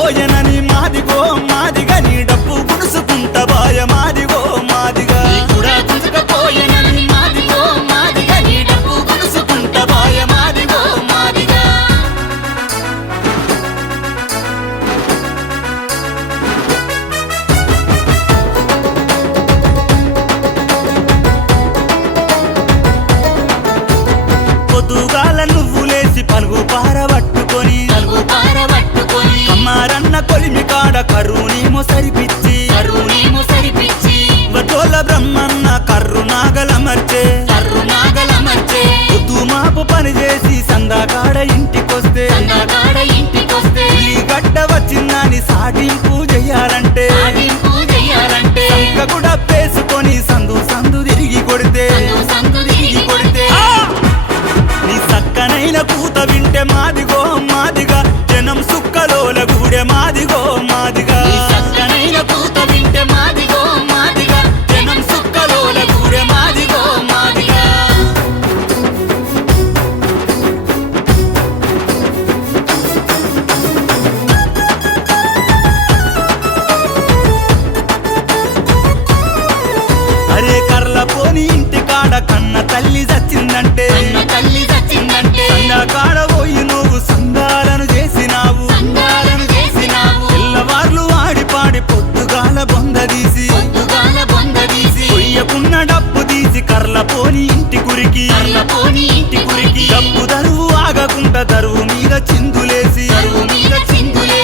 ఓయనని మాదిగో మా కర్రు నాగలమర్చే. కర్రు నాగలమర్చే. పొద్దు పని చేసి సందాకాడ ఇంటికొస్తే గురికి ఇంటి గురికి డబ్బు దరువు ఆగకుండా దరువు మీద చిందులేసి.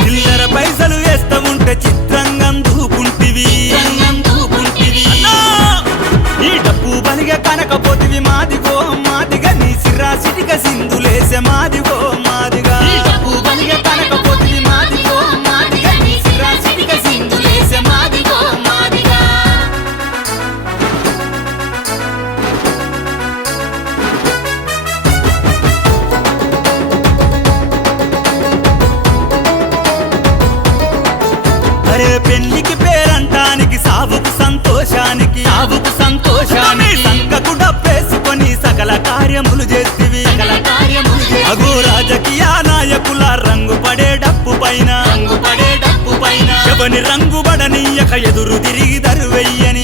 చిల్లర పైసలు వేస్తాముంటే చిత్రంగం దూపుంటివి ఈ డబ్బు బలిగా కనకపోతివి మాదిగో మాదిగా నీ సిరా సిటిక సిందులేసే మాదిగో. పెళ్ళికి పేరంటానికి సాగుకు సంతోషానికి. ఆవుకు సంతోషానికి. సంకకు డబ్బేసుకొని సకల కార్యములు చేస్తివి. సకల కార్యములు అగు రాజకీయ నాయకుల రంగు పడే డప్పు పైన. రంగు పడే డప్పు పైన. ఎవని రంగు బడనీయక ఎదురు తిరిగి దరువెయ్యని.